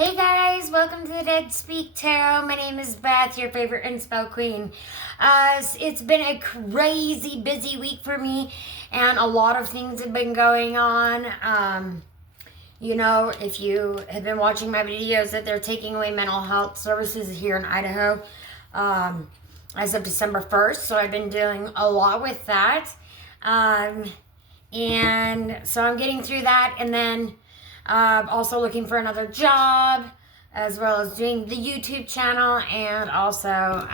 Hey guys, welcome to the Dead Speak Tarot. My name is Beth, your favorite inspo queen. It's been a crazy busy week for me, and a lot of things have been going on. If you have been watching my videos, that they're taking away mental health services here in Idaho as of December 1st. So I've been doing a lot with that. And so I'm getting through that, and then also looking for another job, as well as doing the YouTube channel, and also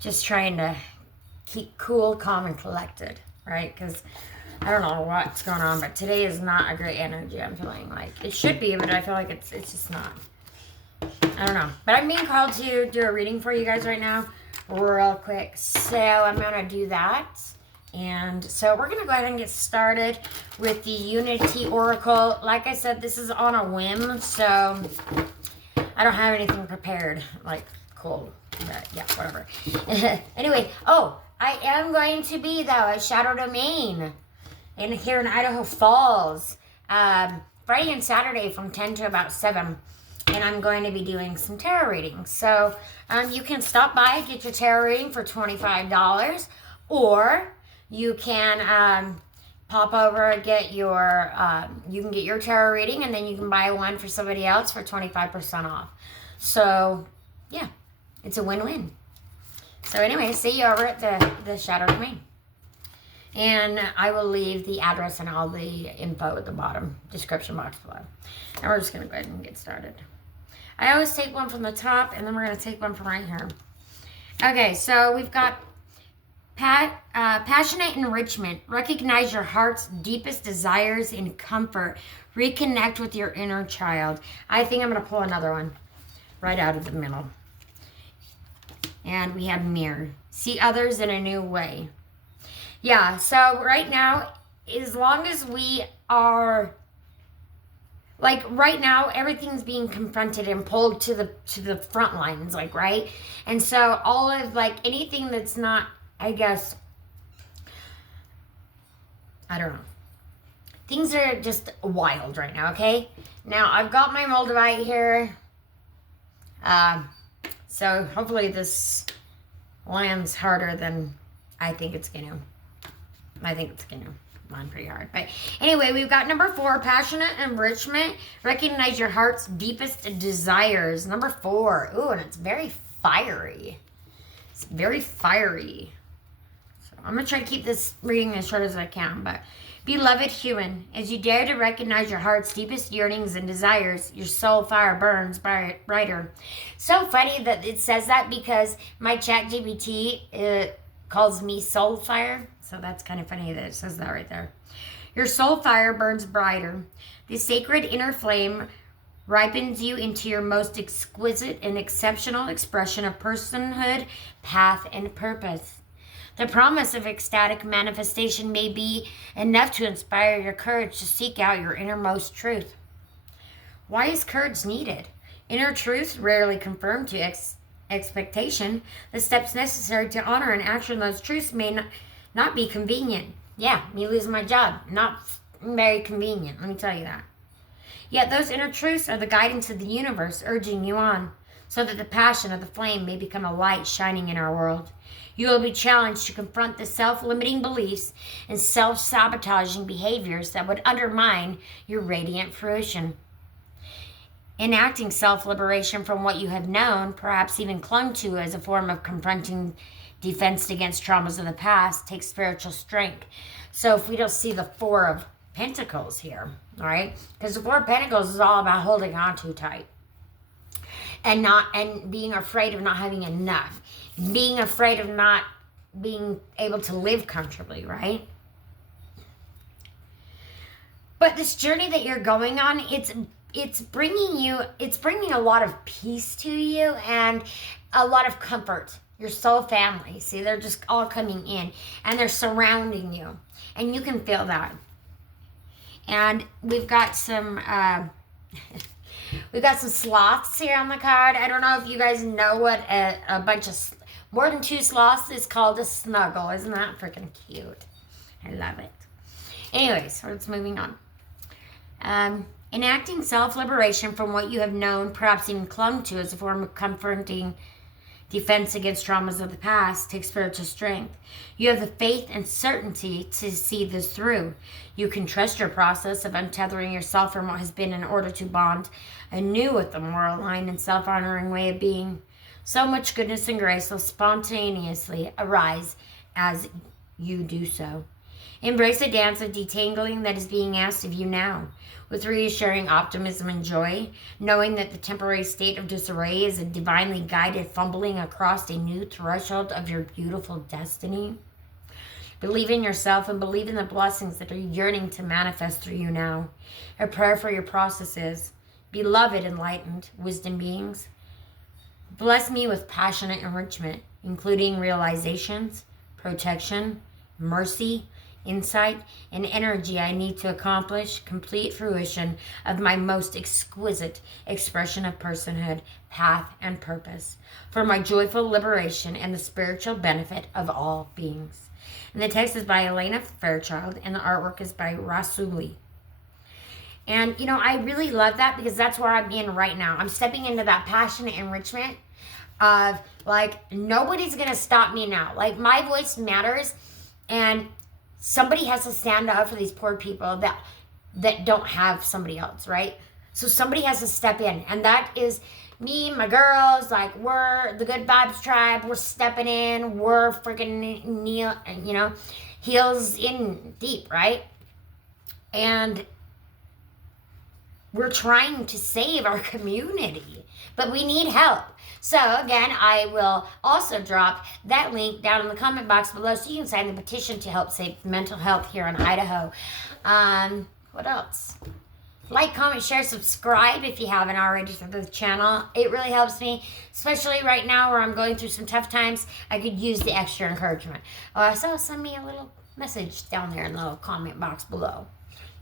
just trying to keep cool, calm, and collected, right? Because I don't know what's going on, but today is not a great energy. I'm feeling like it should be, but I feel like it's just not. I don't know. But I'm being called to do a reading for you guys right now, real quick. So I'm going to do that. And so we're going to go ahead and get started with the Unity Oracle. Like I said, this is on a whim, so I don't have anything prepared. Like, cool. But yeah, whatever. Anyway, I am going to be, though, at Shaddow Domain here in Idaho Falls. Friday and Saturday from 10 to about 7. And I'm going to be doing some tarot readings. So you can stop by, get your tarot reading for $25. Or you can pop over and get your, you can get your tarot reading, and then you can buy one for somebody else for 25% off. So, yeah, it's a win-win. So anyway, see you over at the Shaddow Domain. And I will leave the address and all the info at the bottom description box below. And we're just going to go ahead and get started. I always take one from the top, and then we're going to take one from right here. Okay, so we've got passionate enrichment. Recognize your heart's deepest desires in comfort. Reconnect with your inner child. I think I'm going to pull another one right out of the middle. And we have mirror. See others in a new way. Yeah, so right now, as long as we are, like right now, everything's being confronted and pulled to the front lines, like, right? And so all of, like, anything that's not, I guess, I don't know. Things are just wild right now, okay? Now, I've got my Moldavite here. So hopefully this lands harder than I think it's going to. I think it's going to land pretty hard. But anyway, we've got number 4, passionate enrichment. Recognize your heart's deepest desires. Number 4. Ooh, and it's very fiery. It's very fiery. I'm going to try to keep this reading as short as I can, but beloved human, as you dare to recognize your heart's deepest yearnings and desires, your soul fire burns brighter. So funny that it says that, because my ChatGPT calls me soul fire, so that's kind of funny that it says that right there. Your soul fire burns brighter. The sacred inner flame ripens you into your most exquisite and exceptional expression of personhood, path, and purpose. The promise of ecstatic manifestation may be enough to inspire your courage to seek out your innermost truth. Why is courage needed? Inner truths rarely conform to expectation. The steps necessary to honor and action those truths may not be convenient. Yeah, me losing my job, not very convenient, let me tell you that. Yet those inner truths are the guidance of the universe urging you on, so that the passion of the flame may become a light shining in our world. You will be challenged to confront the self-limiting beliefs and self-sabotaging behaviors that would undermine your radiant fruition. Enacting self-liberation from what you have known, perhaps even clung to as a form of confronting defense against traumas of the past, takes spiritual strength. So if we don't see the 4 of Pentacles here, all right? Because the 4 of Pentacles is all about holding on too tight. And being afraid of not having enough. Being afraid of not being able to live comfortably, right? But this journey that you're going on, it's bringing a lot of peace to you and a lot of comfort. Your soul family, see, they're just all coming in and they're surrounding you, and you can feel that. And we've got some sloths here on the card. I don't know if you guys know what a bunch of more than 2 sloths is called a snuggle. Isn't that freaking cute? I love it. Anyways, so it's moving on. Enacting self-liberation from what you have known, perhaps even clung to as a form of comforting defense against traumas of the past, takes spiritual strength. You have the faith and certainty to see this through. You can trust your process of untethering yourself from what has been in order to bond anew with the moral line and self-honoring way of being. So much goodness and grace will spontaneously arise as you do so. Embrace the dance of detangling that is being asked of you now, with reassuring optimism and joy, knowing that the temporary state of disarray is a divinely guided fumbling across a new threshold of your beautiful destiny. Believe in yourself and believe in the blessings that are yearning to manifest through you now. A prayer for your process is, beloved enlightened wisdom beings, bless me with passionate enrichment, including realizations, protection, mercy, insight, and energy I need to accomplish complete fruition of my most exquisite expression of personhood, path, and purpose, for my joyful liberation and the spiritual benefit of all beings. And the text is by Elena Fairchild, and the artwork is by Rasuli. And, I really love that because that's where I'm in right now. I'm stepping into that passionate enrichment of, nobody's going to stop me now. My voice matters, and somebody has to stand up for these poor people that don't have somebody else, right? So somebody has to step in, and that is me, my girls. We're the Good Vibes Tribe. We're stepping in. We're freaking heels in deep, right? And we're trying to save our community, but we need help. So again, I will also drop that link down in the comment box below so you can sign the petition to help save mental health here in Idaho. What else? Like, comment, share, subscribe if you haven't already to the channel. It really helps me, especially right now where I'm going through some tough times. I could use the extra encouragement. So send me a little message down there in the little comment box below.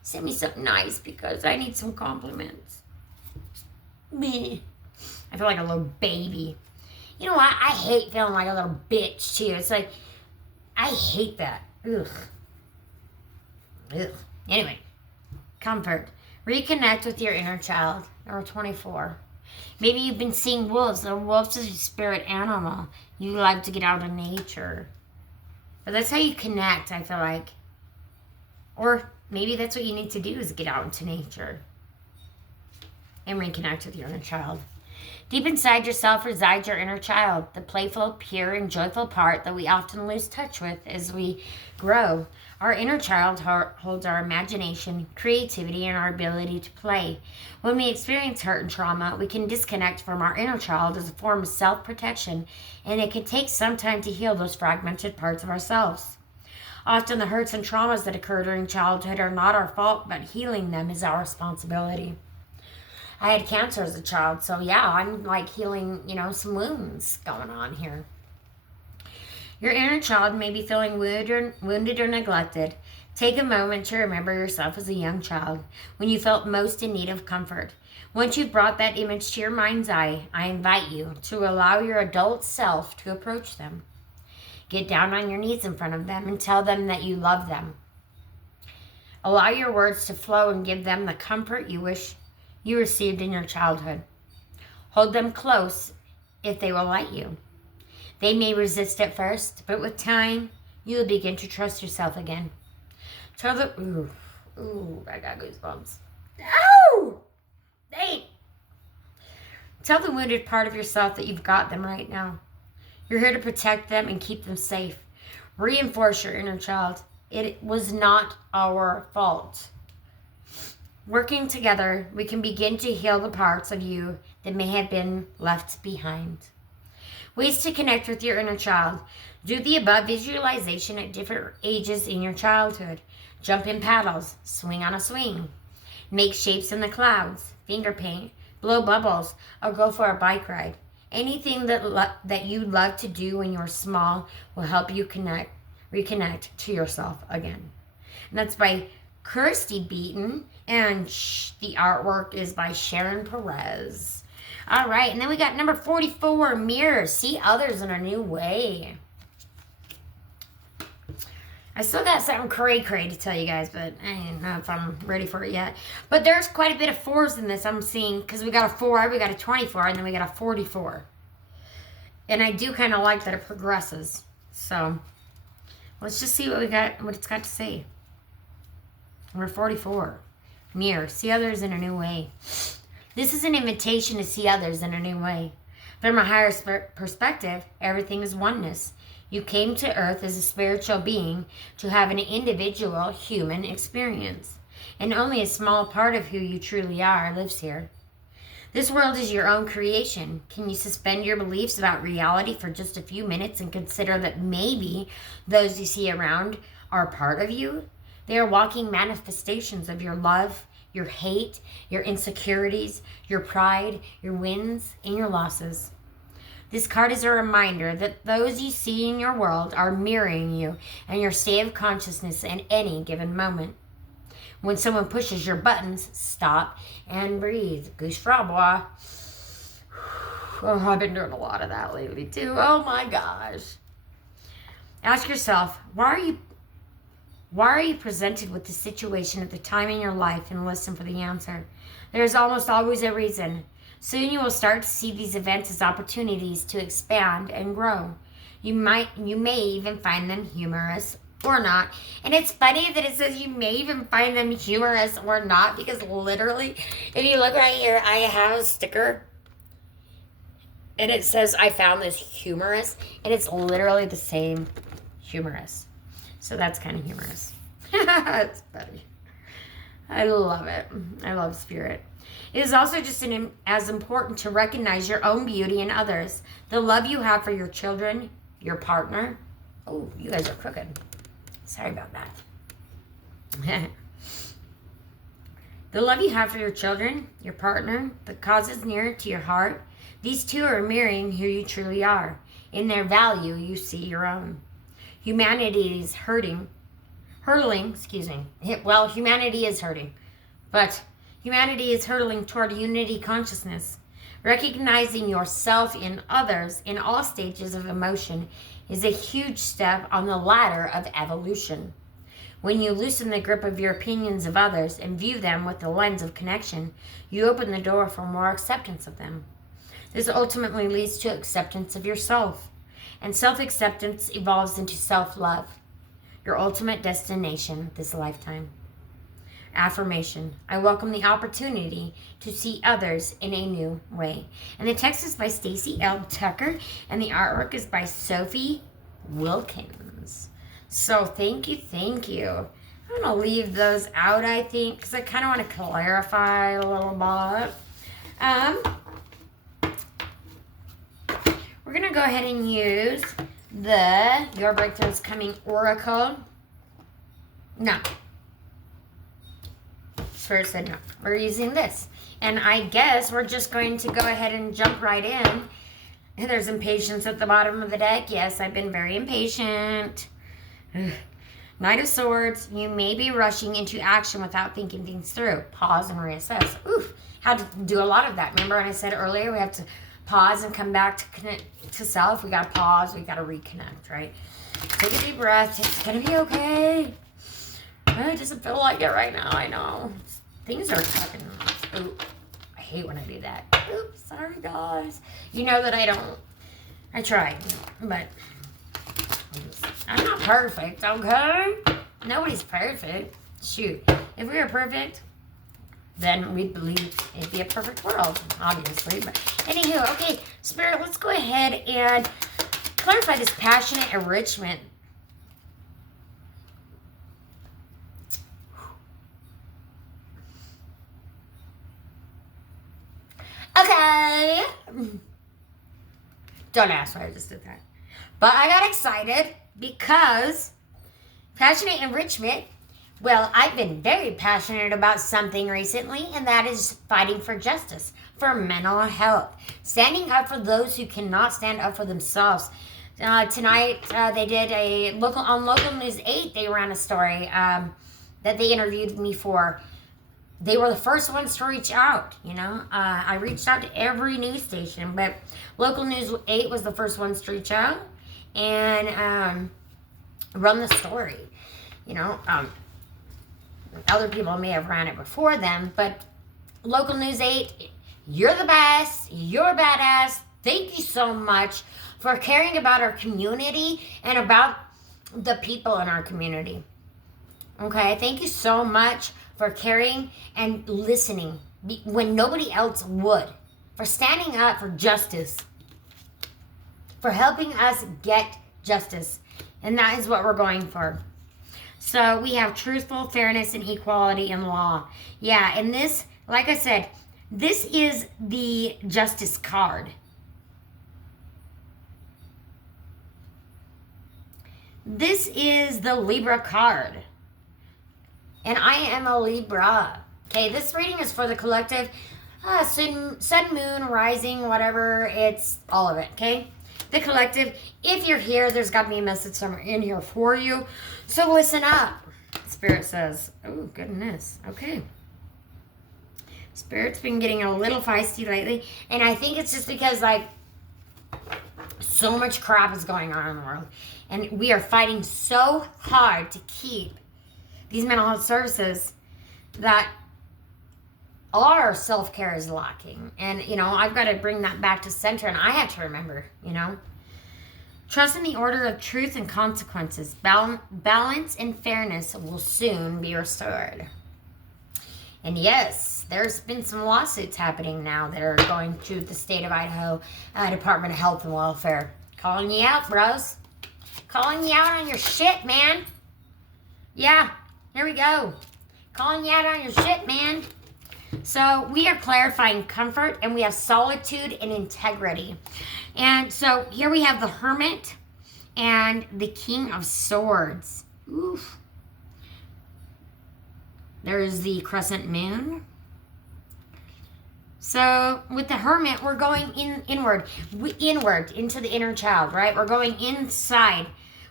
Send me something nice because I need some compliments. Me. I feel like a little baby. You know what? I hate feeling like a little bitch, too. It's like, I hate that. Ugh. Anyway, comfort. Reconnect with your inner child. Number 24. Maybe you've been seeing wolves. A wolf is a spirit animal. You like to get out in nature. But that's how you connect, I feel like. Or maybe that's what you need to do is get out into nature and reconnect with your inner child. Deep inside yourself resides your inner child, the playful, pure, and joyful part that we often lose touch with as we grow. Our inner child holds our imagination, creativity, and our ability to play. When we experience hurt and trauma, we can disconnect from our inner child as a form of self-protection, and it can take some time to heal those fragmented parts of ourselves. Often the hurts and traumas that occur during childhood are not our fault, but healing them is our responsibility. I had cancer as a child, so yeah, I'm healing, some wounds going on here. Your inner child may be feeling wounded or neglected. Take a moment to remember yourself as a young child, when you felt most in need of comfort. Once you've brought that image to your mind's eye, I invite you to allow your adult self to approach them. Get down on your knees in front of them and tell them that you love them. Allow your words to flow and give them the comfort you wish you received in your childhood. Hold them close if they will let you. They may resist at first, but with time, you will begin to trust yourself again. I got goosebumps. Ow! Dang! Tell the wounded part of yourself that you've got them right now. You're here to protect them and keep them safe. Reinforce your inner child. It was not our fault. Working together, we can begin to heal the parts of you that may have been left behind. Ways to connect with your inner child. Do the above visualization at different ages in your childhood. Jump in paddles, swing on a swing. Make shapes in the clouds, finger paint, blow bubbles, or go for a bike ride. Anything that you love to do when you're small will help you reconnect to yourself again. And that's by Kirsty Beaton, and the artwork is by Sharon Perez. All right, and then we got number 44, mirrors. See others in a new way. I still got something cray-cray to tell you guys, but I don't know if I'm ready for it yet. But there's quite a bit of 4s in this I'm seeing, because we got a 4, we got a 24, and then we got a 44. And I do kind of like that it progresses. So, let's just see what it's got to say. Number 44. Mirror. See others in a new way. This is an invitation to see others in a new way. From a higher perspective, everything is oneness. You came to earth as a spiritual being to have an individual human experience. And only a small part of who you truly are lives here. This world is your own creation. Can you suspend your beliefs about reality for just a few minutes and consider that maybe those you see around are part of you? They are walking manifestations of your love, your hate, your insecurities, your pride, your wins, and your losses. This card is a reminder that those you see in your world are mirroring you and your state of consciousness at any given moment. When someone pushes your buttons, stop and breathe. Goose bois. Oh, I've been doing a lot of that lately too. Oh my gosh. Ask yourself, why are you presented with this situation at the time in your life, and listen for the answer. There is almost always a reason. Soon you will start to see these events as opportunities to expand and grow. You may even find them humorous or not. And it's funny that it says you may even find them humorous or not, because literally, if you look right here, I have a sticker and it says I found this humorous, and it's literally the same humorous. So that's kind of humorous. It's funny. I love it. I love spirit. It is also just as important to recognize your own beauty in others. The love you have for your children, your partner. Oh, you guys are crooked. Sorry about that. The love you have for your children, your partner, the causes near to your heart. These two are mirroring who you truly are. In their value, you see your own. Humanity is hurting. Well, humanity is hurting. But humanity is hurtling toward unity consciousness. Recognizing yourself in others in all stages of emotion is a huge step on the ladder of evolution. When you loosen the grip of your opinions of others and view them with the lens of connection, you open the door for more acceptance of them. This ultimately leads to acceptance of yourself. And self-acceptance evolves into self-love, your ultimate destination this lifetime. Affirmation. I welcome the opportunity to see others in a new way. And the text is by Stacy L. Tucker, and the artwork is by Sophie Wilkins. So thank you. I'm going to leave those out, I think, because I kind of want to clarify a little bit. We're going to go ahead and use the Your Breakthrough is Coming Oracle. No. First said no. We're using this. And I guess we're just going to go ahead and jump right in. And there's impatience at the bottom of the deck. Yes, I've been very impatient. Knight of Swords. You may be rushing into action without thinking things through. Pause and reassess. Oof. Had to do a lot of that. Remember when I said earlier we have to pause and come back to connect to self? We got to pause. We got to reconnect, right? Take a deep breath. It's going to be okay. It doesn't feel like it right now. I know. Things are fucking... Ooh, I hate when I do that. Oops, sorry, guys. You know that I don't... I try, but... I'm not perfect, okay? Nobody's perfect. Shoot. If we were perfect, then we'd believe it'd be a perfect world, obviously. But anywho, okay, Spirit, let's go ahead and clarify this passionate enrichment. Okay. Don't ask why I just did that. But I got excited because passionate enrichment, well, I've been very passionate about something recently, and that is fighting for justice, for mental health, standing up for those who cannot stand up for themselves. Tonight, they did on Local News 8, they ran a story that they interviewed me for. They were the first ones to reach out, you know. I reached out to every news station, but Local News 8 was the first ones to reach out and run the story. You know, other people may have ran it before them, but Local News 8, you're the best. You're badass. Thank you so much for caring about our community and about the people in our community. Okay, thank you so much for caring and listening when nobody else would, for standing up for justice, for helping us get justice. And that is what we're going for. So we have truthful, fairness, and equality in law. Yeah, and this, like I said, this is the justice card. This is the Libra card. And I am a Libra. Okay, this reading is for the collective. Sun, moon, rising, whatever. It's all of it, okay? The collective. If you're here, there's got to be a message somewhere in here for you. So listen up. Spirit says, oh, goodness. Okay. Spirit's been getting a little feisty lately. And I think it's just because, like, so much crap is going on in the world. And we are fighting so hard to keep these mental health services that our self-care is lacking. And, you know, I've got to bring that back to center. And I have to remember, you know. Trust in the order of truth and consequences. Balance and fairness will soon be restored. And yes, there's been some lawsuits happening now that are going to the state of Idaho Department of Health and Welfare. Calling you out, bros. Calling you out on your shit, man. Yeah, here we go. Calling you out on your shit, man. So we are clarifying comfort, and we have solitude and integrity. And so here we have the Hermit and the King of Swords. Oof. There's the Crescent Moon. So with the Hermit, we're going inward into the inner child, right? We're going inside.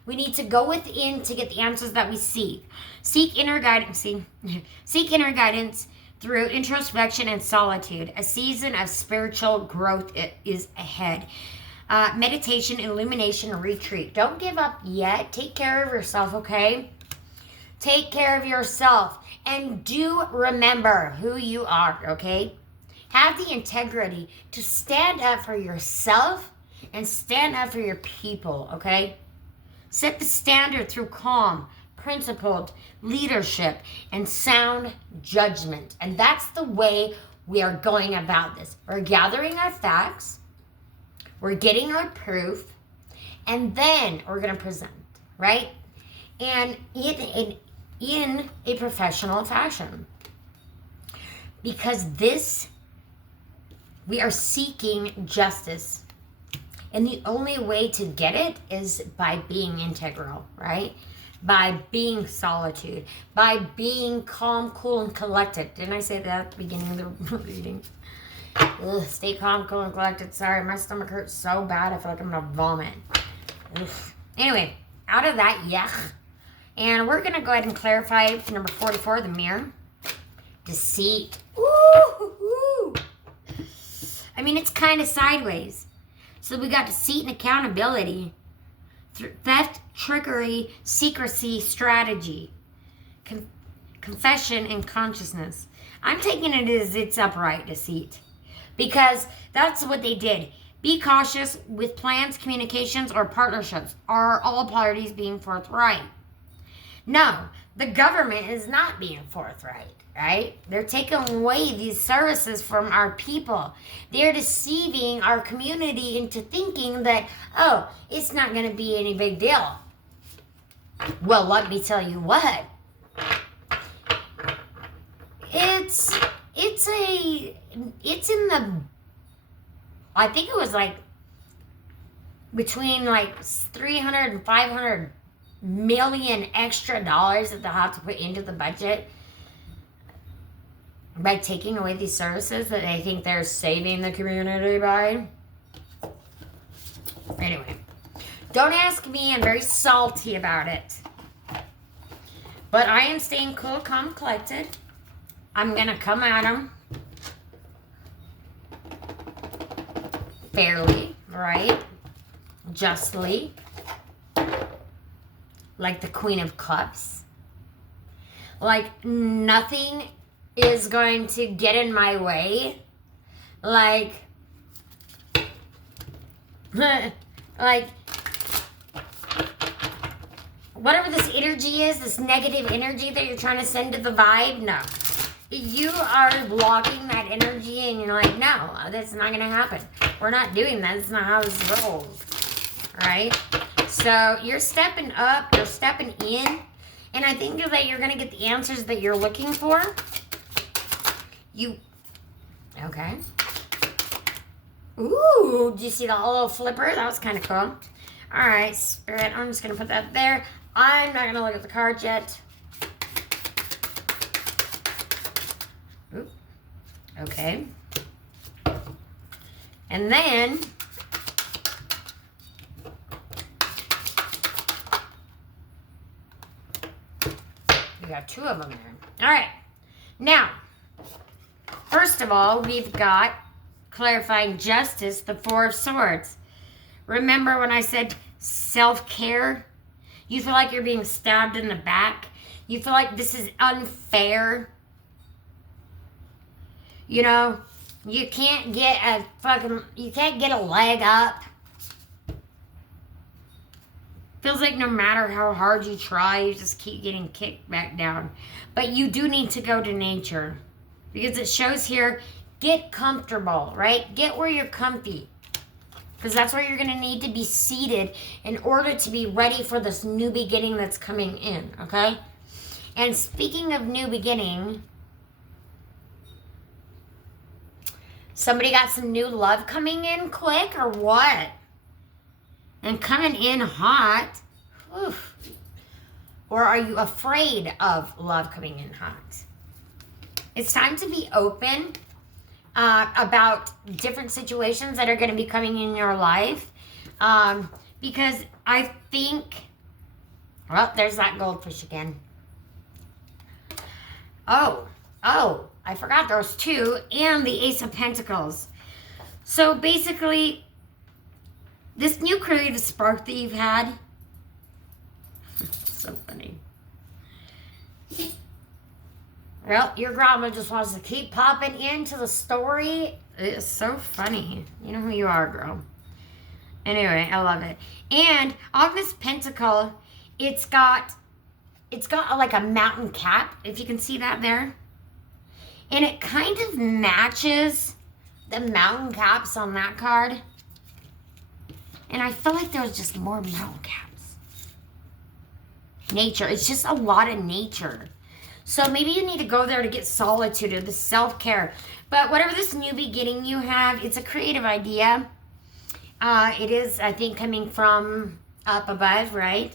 We need to go within to get the answers that we seek. Seek inner guidance. Seek inner guidance through introspection and solitude. A season of spiritual growth is ahead. Meditation, illumination, and retreat. Don't give up yet. Take care of yourself, okay? Take care of yourself. And do remember who you are, okay? Have the integrity to stand up for yourself and stand up for your people, okay? Set the standard through calm, principled leadership, and sound judgment. And that's the way we are going about this. We're gathering our facts, we're getting our proof, and then we're going to present, right? And in a professional fashion. Because this, we are seeking justice. And the only way to get it is by being integral, right? By being solitude. By being calm, cool, and collected. Didn't I say that at the beginning of the reading? Ugh, stay calm, cool, and collected. Sorry, my stomach hurts so bad I feel like I'm going to vomit. Ugh. Anyway, out of that, yuck. And we're going to go ahead and clarify number 44, the mirror. Deceit. Ooh. I mean, it's kind of sideways. So we got deceit and accountability. Theft, trickery, secrecy, strategy. Confession and consciousness. I'm taking it as it's upright deceit. Because that's what they did. Be cautious with plans, communications, or partnerships. Are all parties being forthright? No, the government is not being forthright, right? They're taking away these services from our people. They're deceiving our community into thinking that, oh, it's not going to be any big deal. Well, let me tell you what. It's in the, I think it was like between like 300 and 500 million extra dollars that they'll have to put into the budget by taking away these services that they think they're saving the community by. Anyway, don't ask me. I'm very salty about it. But I am staying cool, calm, collected. I'm going to come at them fairly, right? Justly. Like the Queen of Cups. Like, nothing is going to get in my way. Like, like, whatever this energy is, this negative energy that you're trying to send to the vibe, no. You are blocking that energy and you're like, no, that's not going to happen. We're not doing that. That's not how this rolls. Right? So you're stepping up, you're stepping in, and I think that you're going to get the answers that you're looking for. Okay. Ooh, did you see the little flipper? That was kind of cool. All right, Spirit, I'm just going to put that there. I'm not going to look at the cards yet. Ooh. Okay. And then we got 2 of them there. All right. Now, first of all, we've got clarifying justice, the 4 of Swords. Remember when I said self-care? You feel like you're being stabbed in the back. You feel like this is unfair. You know, you can't get a leg up. Feels like no matter how hard you try, you just keep getting kicked back down. But you do need to go to nature. Because it shows here, get comfortable, right? Get where you're comfy. Because that's where you're going to need to be seated in order to be ready for this new beginning that's coming in, okay? And speaking of new beginning, somebody got some new love coming in quick or what? And coming in hot. Oof. Or are you afraid of love coming in hot? It's time to be open about different situations that are going to be coming in your life. Because I think, well, there's that goldfish again. Oh, I forgot those 2 and the Ace of Pentacles. So basically, this new creative spark that you've had, so funny. Well, your grandma just wants to keep popping into the story. It's so funny. You know who you are, girl. Anyway, I love it. And on this pentacle, it's got like a mountain cap, if you can see that there. And it kind of matches the mountain caps on that card. And I feel like there's just more mountain caps. Nature. It's just a lot of nature. So maybe you need to go there to get solitude or the self-care. But whatever this new beginning you have, it's a creative idea. It is, I think, coming from up above, right?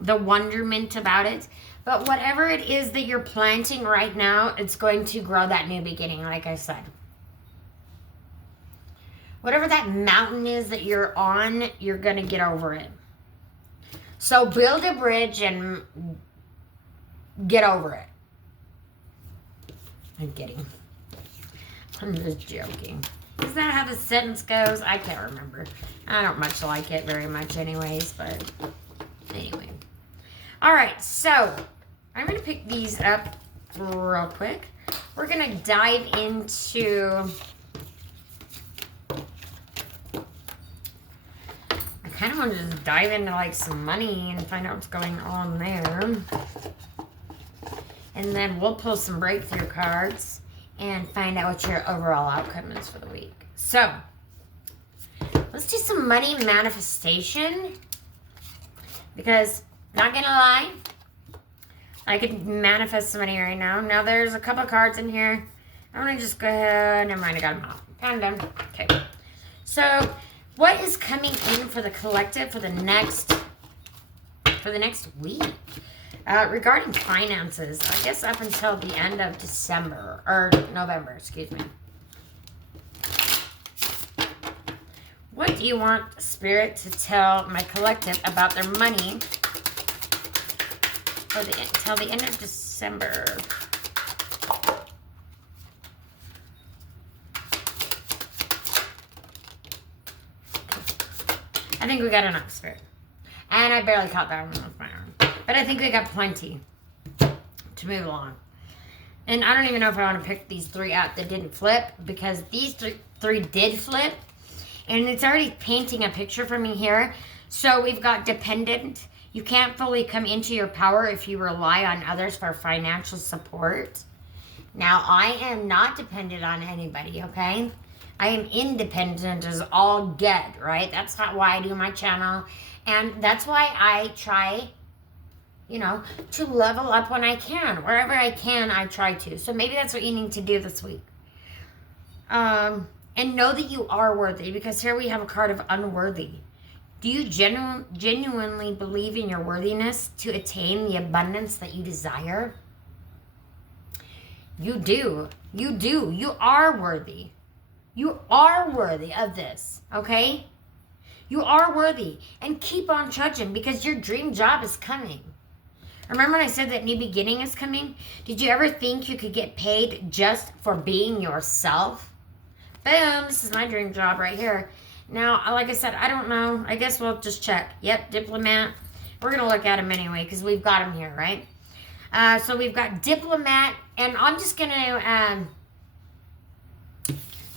The wonderment about it. But whatever it is that you're planting right now, it's going to grow that new beginning, like I said. Whatever that mountain is that you're on, you're going to get over it. So build a bridge and get over it. I'm kidding. I'm just joking. Is that how the sentence goes? I can't remember. I don't much like it very much anyways, but anyway. All right, so I'm going to pick these up real quick. We're going to dive into... I kind of want to just dive into like some money and find out what's going on there. And then we'll pull some breakthrough cards and find out what your overall outcome is for the week. So, let's do some money manifestation. Because, not gonna lie, I could manifest some money right now. Now there's a couple cards in here. I'm gonna just go ahead. Never mind, I got them off. Found them. Okay. So, what is coming in for the collective for the next week? Regarding finances, I guess up until the end of December, or November, excuse me. What do you want Spirit to tell my collective about their money for till the end of December? I think we got enough, Spirit. And I barely caught that one with my arm. But I think we got plenty to move along. And I don't even know if I want to pick these 3 out that didn't flip, because these three did flip. And it's already painting a picture for me here. So we've got dependent. You can't fully come into your power if you rely on others for financial support. Now, I am not dependent on anybody, okay? I am independent as all get, right? That's not why I do my channel. And that's why I try, you know, to level up when I can. Wherever I can, I try to. So maybe that's what you need to do this week. And know that you are worthy, because here we have a card of unworthy. Do you genuinely believe in your worthiness to attain the abundance that you desire? You do. You do. You are worthy. You are worthy of this, okay? You are worthy. And keep on trudging, because your dream job is coming. Remember when I said that new beginning is coming? Did you ever think you could get paid just for being yourself? Boom, this is my dream job right here. Now, like I said, I don't know. I guess we'll just check. Yep, diplomat. We're going to look at him anyway, because we've got him here, right? So we've got diplomat, and I'm just going to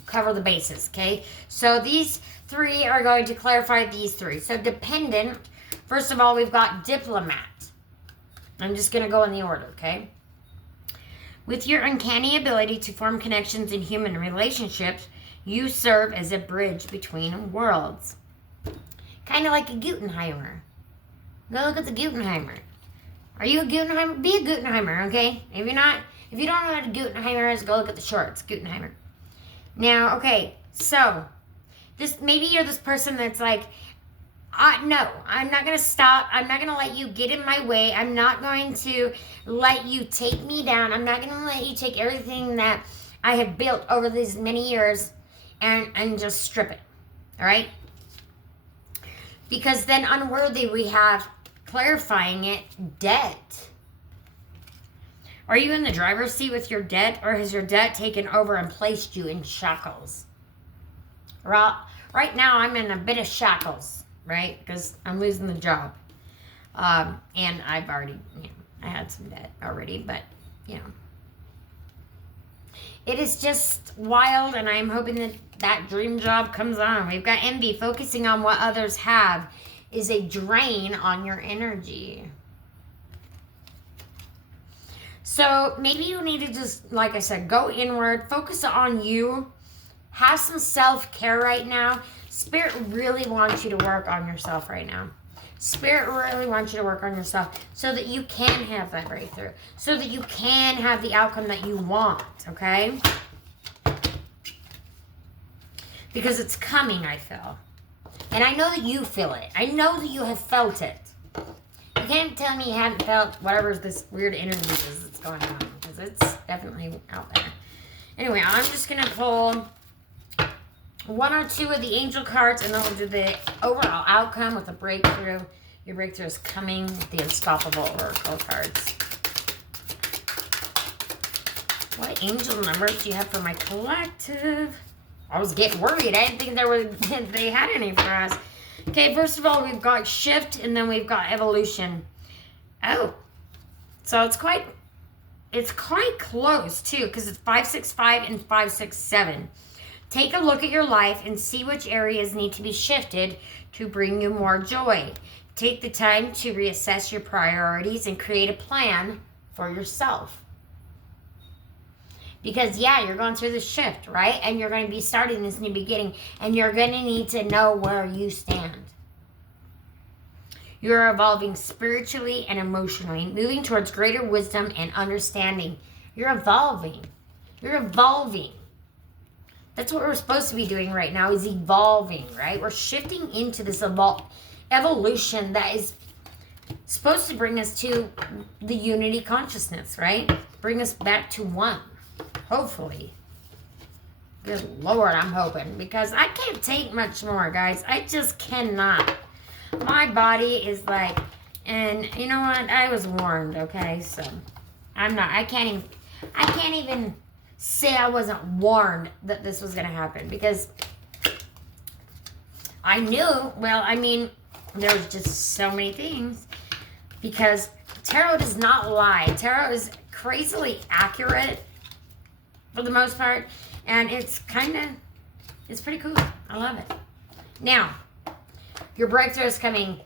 cover the bases, okay? So these 3 are going to clarify these 3. So dependent, first of all, we've got diplomat. I'm just going to go in the order, okay? With your uncanny ability to form connections in human relationships, you serve as a bridge between worlds. Kind of like a Gutenheimer. Go look at the Gutenheimer. Are you a Gutenheimer? Be a Gutenheimer, okay? If you don't know what a Gutenheimer is, go look at the shorts. Gutenheimer. Now, okay, so maybe you're this person that's like, no, I'm not going to stop. I'm not going to let you get in my way. I'm not going to let you take me down. I'm not going to let you take everything that I have built over these many years and just strip it. All right? Because then unworthy, we have clarifying it, debt. Are you in the driver's seat with your debt, or has your debt taken over and placed you in shackles? Right now, I'm in a bit of shackles, right? Because I'm losing the job. And I've already, I had some debt already, but, it is just wild, and I'm hoping that dream job comes on. We've got envy. Focusing on what others have is a drain on your energy. So maybe you need to just, like I said, go inward. Focus on you. Have some self-care right now. Spirit really wants you to work on yourself right now. Spirit really wants you to work on yourself so that you can have that breakthrough. So that you can have the outcome that you want, okay? Because it's coming, I feel. And I know that you feel it. I know that you have felt it. You can't tell me you haven't felt whatever this weird energy is that's going on. Because it's definitely out there. Anyway, I'm just going to pull 1 or 2 of the angel cards, and then we'll do the overall outcome with a breakthrough. Your breakthrough is coming with the unstoppable oracle cards. What angel numbers do you have for my collective? I was getting worried. I didn't think they had any for us. Okay, first of all, we've got shift, and then we've got evolution. Oh, so it's quite close too, because it's 565 and 567. Take a look at your life and see which areas need to be shifted to bring you more joy. Take the time to reassess your priorities and create a plan for yourself. Because, you're going through this shift, right? And you're going to be starting this new beginning, and you're going to need to know where you stand. You're evolving spiritually and emotionally, moving towards greater wisdom and understanding. You're evolving. You're evolving. That's what we're supposed to be doing right now, is evolving, right? We're shifting into this evolution that is supposed to bring us to the unity consciousness, right? Bring us back to one, hopefully. Good Lord, I'm hoping, because I can't take much more, guys. I just cannot. My body is like, and you know what? I was warned, okay? So I can't even say I wasn't warned that this was going to happen, because I knew, well, I mean, there was just so many things. Because tarot does not lie. Tarot is crazily accurate for the most part. And it's it's pretty cool. I love it. Now, your breakthrough is coming.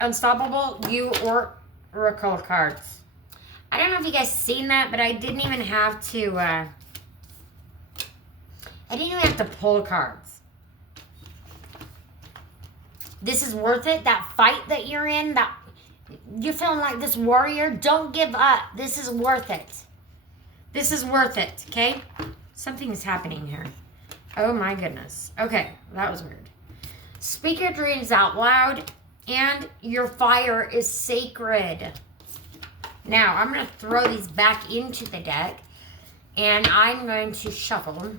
Unstoppable, you or Oracle cards. I don't know if you guys seen that, but I didn't even have to, pull cards. This is worth it. That fight that you're in, that you're feeling like this warrior, don't give up. This is worth it. This is worth it, okay? Something is happening here. Oh my goodness. Okay, that was weird. Speak your dreams out loud, and your fire is sacred. Now, I'm going to throw these back into the deck, and I'm going to shuffle.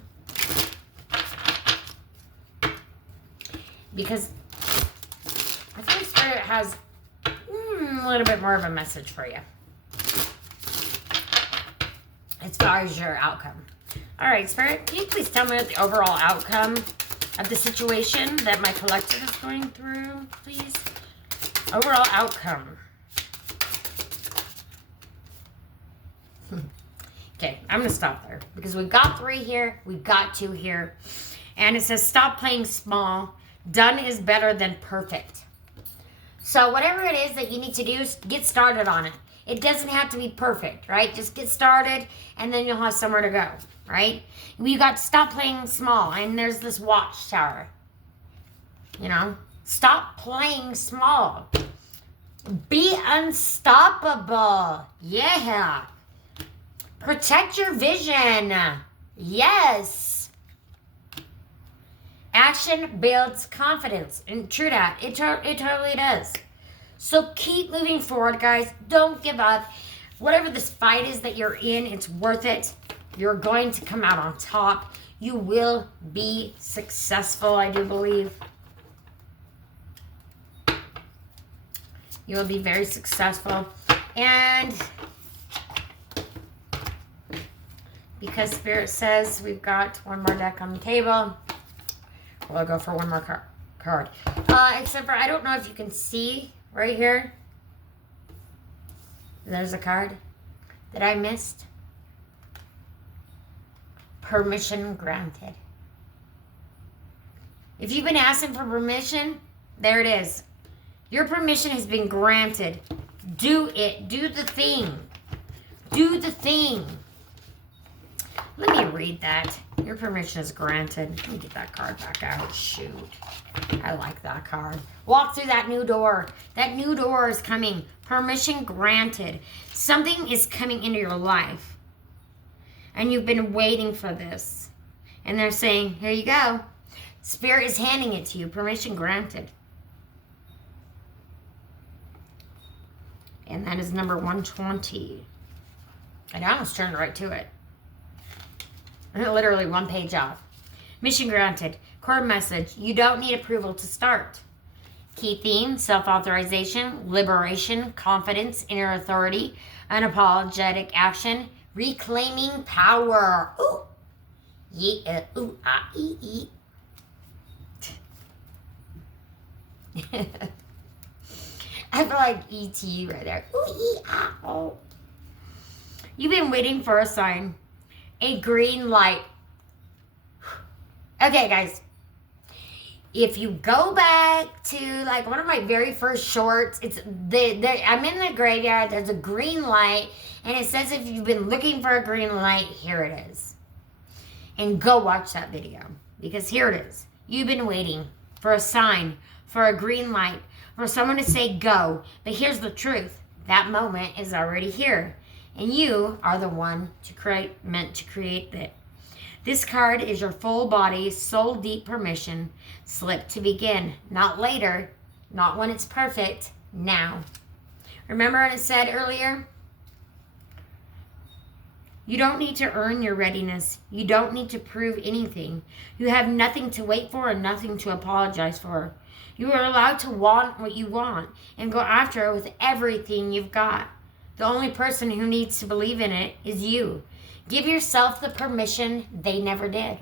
Because I think Spirit has a little bit more of a message for you as far as your outcome. All right, Spirit, can you please tell me what the overall outcome of the situation that my collective is going through, please? Overall outcome. Okay, I'm going to stop there because we've got 3 here, we've got 2 here, and it says stop playing small. Done is better than perfect. So whatever it is that you need to do, get started on it. It doesn't have to be perfect, right? Just get started, and then you'll have somewhere to go, right? You got to stop playing small, and there's this watchtower. You know? Stop playing small. Be unstoppable. Yeah. Protect your vision. Yes. Action builds confidence. And true that. It totally does. So keep moving forward, guys. Don't give up. Whatever this fight is that you're in, it's worth it. You're going to come out on top. You will be successful, I do believe. You will be very successful. And because Spirit says we've got one more deck on the table, we'll go for one more card. Except for, I don't know if you can see right here. There's a card that I missed. Permission granted. If you've been asking for permission, there it is. Your permission has been granted. Do it. Do the thing. Do the thing. Let me read that. Your permission is granted. Let me get that card back out. Shoot. I like that card. Walk through that new door. That new door is coming. Permission granted. Something is coming into your life. And you've been waiting for this. And they're saying, here you go. Spirit is handing it to you. Permission granted. And that is number 120. I almost turned right to it. Literally one page off. Mission granted. Core message. You don't need approval to start. Key theme. Self-authorization. Liberation. Confidence. Inner authority. Unapologetic action. Reclaiming power. Ooh. Yeah. Ooh. Ah. Ee. I feel like E.T. right there. Ooh. Ee. Ah. Oh. You've been waiting for a sign. A green light. Okay, guys. If you go back to like one of my very first shorts, it's I'm in the graveyard. There's a green light, and it says if you've been looking for a green light, here it is. And go watch that video because here it is. You've been waiting for a sign, for a green light, for someone to say go. But here's the truth: that moment is already here. And you are the one meant to create that. This card is your full body, soul deep permission slip to begin. Not later, not when it's perfect, now. Remember what I said earlier? You don't need to earn your readiness. You don't need to prove anything. You have nothing to wait for and nothing to apologize for. You are allowed to want what you want and go after it with everything you've got. The only person who needs to believe in it is you. Give yourself the permission they never did.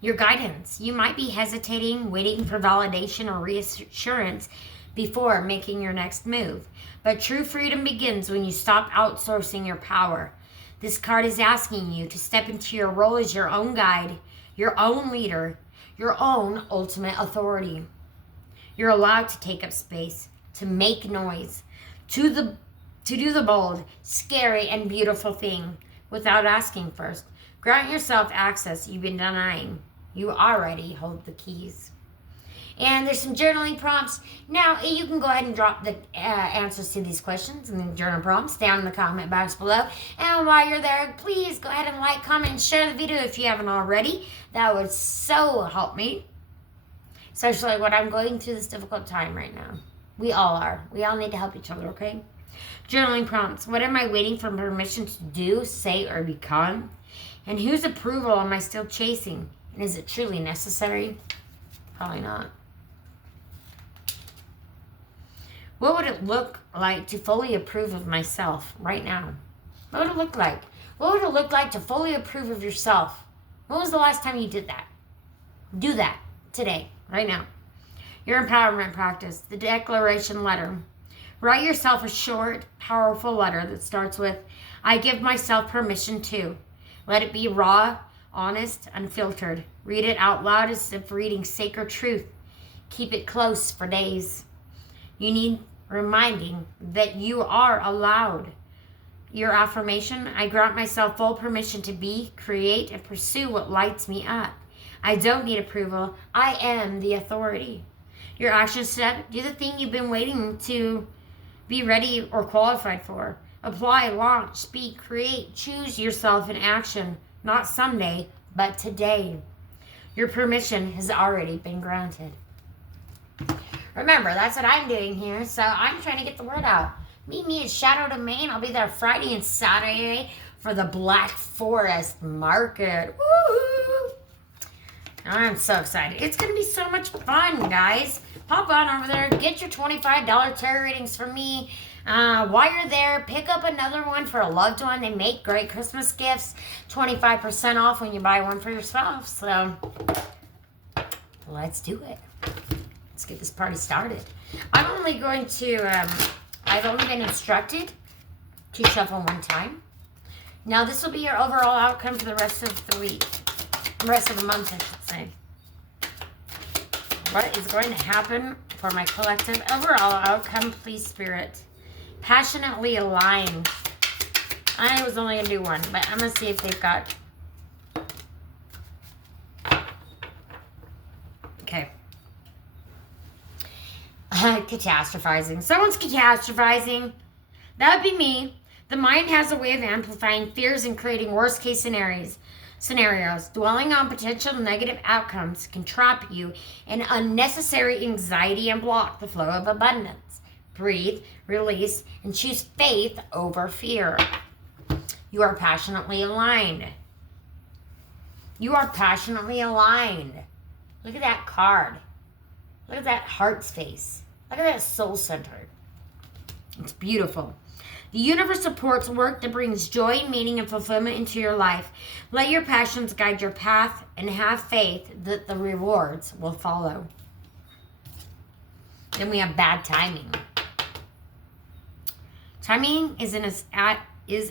your guidance. You might be hesitating, waiting for validation or reassurance before making your next move. But true freedom begins when you stop outsourcing your power. This card is asking you to step into your role as your own guide, your own leader, your own ultimate authority. You're allowed to take up space, to make noise, to do the bold, scary, and beautiful thing without asking first. Grant yourself access you've been denying. You already hold the keys. And there's some journaling prompts. Now, you can go ahead and drop the answers to these questions and the journal prompts down in the comment box below. And while you're there, please go ahead and like, comment, and share the video if you haven't already. That would so help me. Especially when I'm going through this difficult time right now. We all are. We all need to help each other, okay? Journaling prompts. What am I waiting for permission to do, say, or become? And whose approval am I still chasing? And is it truly necessary? Probably not. What would it look like to fully approve of myself right now? What would it look like? What would it look like to fully approve of yourself? When was the last time you did that? Do that today, right now. Your empowerment practice, the declaration letter. Write yourself a short, powerful letter that starts with, I give myself permission to. Let it be raw, honest, unfiltered. Read it out loud as if reading sacred truth. Keep it close for days. You need reminding that you are allowed. Your affirmation, I grant myself full permission to be, create, and pursue what lights me up. I don't need approval. I am the authority. Your action step, do the thing you've been waiting to be ready or qualified for. Apply, launch, speak, create, choose yourself in action. Not someday, but today. Your permission has already been granted. Remember, that's what I'm doing here, so I'm trying to get the word out. Meet me at Shaddow, Maine. I'll be there Friday and Saturday for the Black Forest Market. Woo! I'm so excited. It's going to be so much fun, guys. Pop on over there. Get your $25 tarot readings from me. While you're there, pick up another one for a loved one. They make great Christmas gifts. 25% off when you buy one for yourself. So, let's do it. Let's get this party started. I'm only going to, I've only been instructed to shuffle one time. Now, this will be your overall outcome for the rest of the week. The rest of the month, I should say. What is going to happen for my collective overall outcome, please, Spirit? Passionately aligned. I was only going to do one, but I'm going to see if they've got... Okay. Catastrophizing. Someone's catastrophizing. That would be me. The mind has a way of amplifying fears and creating worst-case scenarios. Dwelling on potential negative outcomes can trap you in unnecessary anxiety and block the flow of abundance. Breathe, release, and choose faith over fear. You are passionately aligned. You are passionately aligned. Look at that card. Look at that heart space. Look at that soul center. It's beautiful. The universe supports work that brings joy, meaning, and fulfillment into your life. Let your passions guide your path and have faith that the rewards will follow. Then we have bad timing. Timing is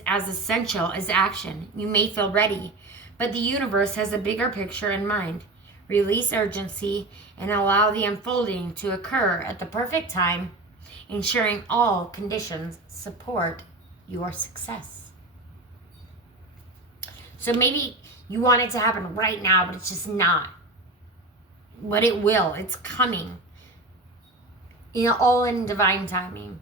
as essential as action. You may feel ready, but the universe has a bigger picture in mind. Release urgency and allow the unfolding to occur at the perfect time, ensuring all conditions support your success. So maybe you want it to happen right now, but it's just not. But it will. It's coming. All in divine timing.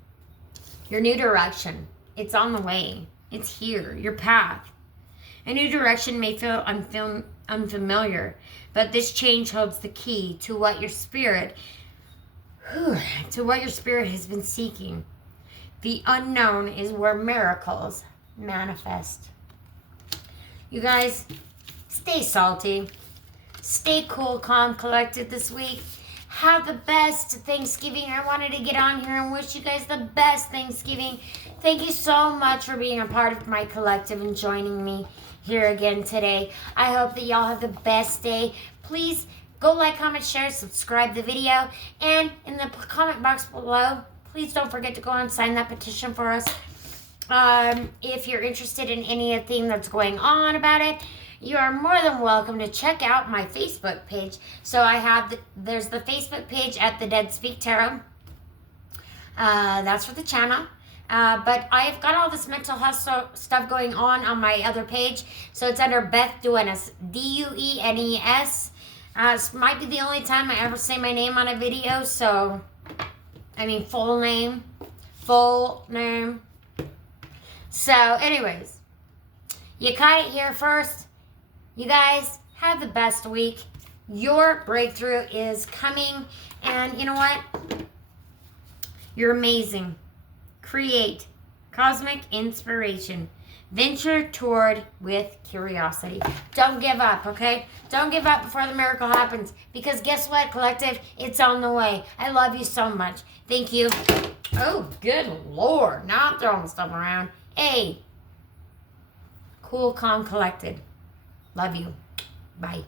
Your new direction. It's on the way. It's here. Your path. A new direction may feel unfamiliar, but this change holds the key to what your spirit has been seeking. The unknown is where miracles manifest. You guys, stay salty. Stay cool, calm, collected this week. Have the best Thanksgiving. I wanted to get on here and wish you guys the best Thanksgiving. Thank you so much for being a part of my collective and joining me here again today. I hope that y'all have the best day. please go like, comment, share, subscribe the video. And in the comment box below, please don't forget to go and sign that petition for us. If you're interested in anything that's going on about it, you are more than welcome to check out my Facebook page. So I have, there's the Facebook page at The Dead Speak Tarot. That's for the channel. But I've got all this mental health stuff going on my other page. So it's under Beth Duenes, Duenes. This might be the only time I ever say my name on a video. So, I mean, full name. Full name. So, anyways, you caught it here first. You guys have the best week. Your breakthrough is coming. And you know what? You're amazing. Create cosmic inspiration. Venture toward with curiosity. Don't give up, okay? Don't give up before the miracle happens. Because guess what, collective? It's on the way. I love you so much. Thank you. Oh, good Lord. Now I'm throwing stuff around. Hey. Cool, calm, collected. Love you. Bye.